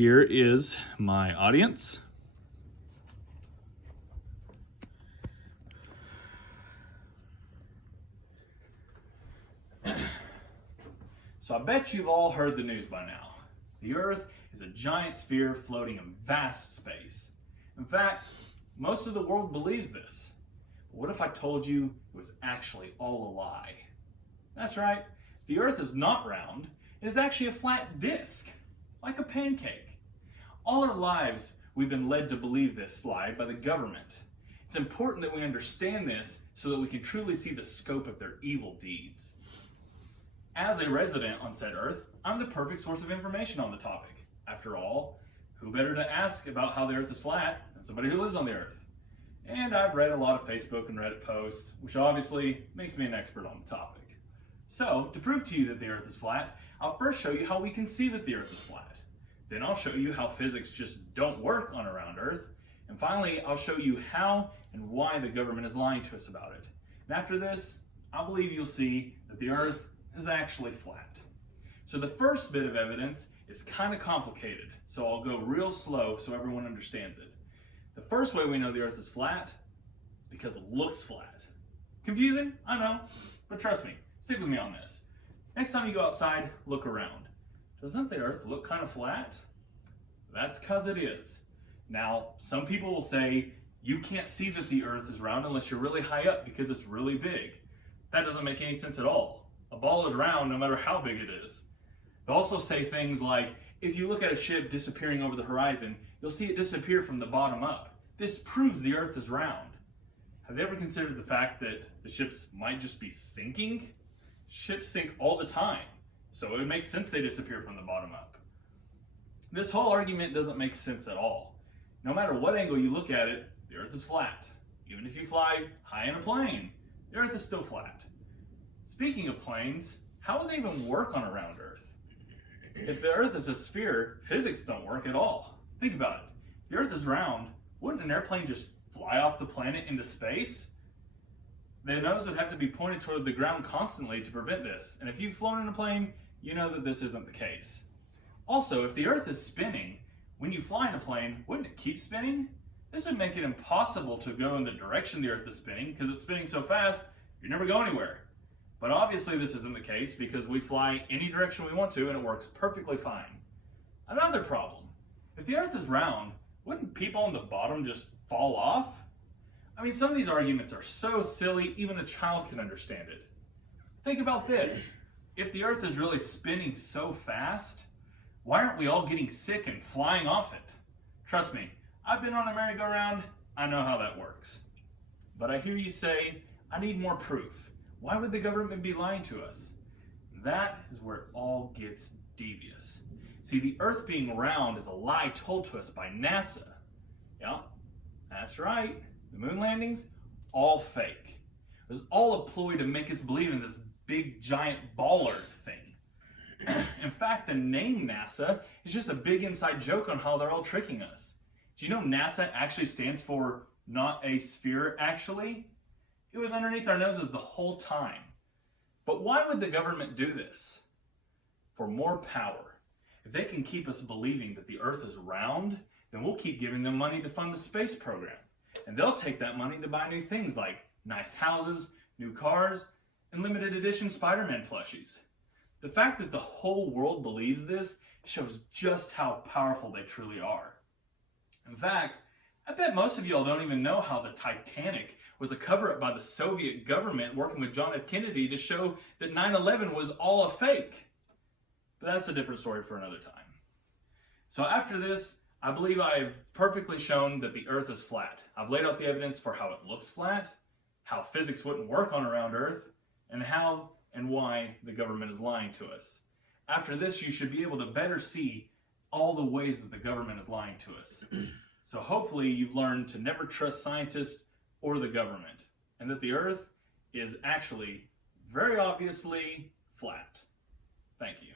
here is my audience. So I bet you've all heard the news by now. The Earth is a giant sphere floating in vast space. In fact, most of the world believes this. But what if I told you it was actually all a lie? That's right, the Earth is not round. It is actually a flat disc, like a pancake. All our lives, we've been led to believe this lie by the government. It's important that we understand this so that we can truly see the scope of their evil deeds. As a resident on said Earth, I'm the perfect source of information on the topic. After all, who better to ask about how the Earth is flat than somebody who lives on the Earth? And I've read a lot of Facebook and Reddit posts, which obviously makes me an expert on the topic. So, to prove to you that the Earth is flat, I'll first show you how we can see that the Earth is flat. Then I'll show you how physics just don't work on a round Earth. And finally, I'll show you how and why the government is lying to us about it. And after this, I believe you'll see that the Earth is actually flat. So the first bit of evidence is kind of complicated, so I'll go real slow so everyone understands it. The first way we know the Earth is flat is because it looks flat. Confusing? I know, but trust me, stick with me on this. Next time you go outside, look around. Doesn't the Earth look kind of flat? That's because it is. Now, some people will say you can't see that the Earth is round unless you're really high up because it's really big. That doesn't make any sense at all. A ball is round no matter how big it is. They'll also say things like, if you look at a ship disappearing over the horizon, you'll see it disappear from the bottom up. This proves the Earth is round. Have they ever considered the fact that the ships might just be sinking? Ships sink all the time, so it would make sense they disappear from the bottom up. This whole argument doesn't make sense at all. No matter what angle you look at it, the Earth is flat. Even if you fly high in a plane, the Earth is still flat. Speaking of planes, how would they even work on a round Earth? If the Earth is a sphere, physics don't work at all. Think about it. If the Earth is round, wouldn't an airplane just fly off the planet into space? The nose would have to be pointed toward the ground constantly to prevent this. And if you've flown in a plane, you know that this isn't the case. Also, if the Earth is spinning, when you fly in a plane, wouldn't it keep spinning? This would make it impossible to go in the direction the Earth is spinning because it's spinning so fast, you never go anywhere. But obviously this isn't the case because we fly any direction we want to and it works perfectly fine. Another problem, if the Earth is round, wouldn't people on the bottom just fall off? I mean, some of these arguments are so silly even a child can understand it. Think about this, if the Earth is really spinning so fast, why aren't we all getting sick and flying off it? Trust me, I've been on a merry-go-round, I know how that works. But I hear you say, I need more proof. Why would the government be lying to us? That is where it all gets devious. See, the Earth being round is a lie told to us by NASA. Yeah, that's right. The moon landings, all fake. It was all a ploy to make us believe in this big giant ball Earth thing. In fact, the name NASA is just a big inside joke on how they're all tricking us. Do you know NASA actually stands for not a sphere, actually? It was underneath our noses the whole time. But why would the government do this? For more power. If they can keep us believing that the Earth is round, then we'll keep giving them money to fund the space program. And they'll take that money to buy new things like nice houses, new cars, and limited edition Spider-Man plushies. The fact that the whole world believes this shows just how powerful they truly are. In fact, I bet most of y'all don't even know how the Titanic was a cover-up by the Soviet government working with John F. Kennedy to show that 9/11 was all a fake. But that's a different story for another time. So after this, I believe I've perfectly shown that the Earth is flat. I've laid out the evidence for how it looks flat, how physics wouldn't work on a round Earth, and how and why the government is lying to us. After this, you should be able to better see all the ways that the government is lying to us. So hopefully you've learned to never trust scientists or the government, and that the Earth is actually very obviously flat. Thank you.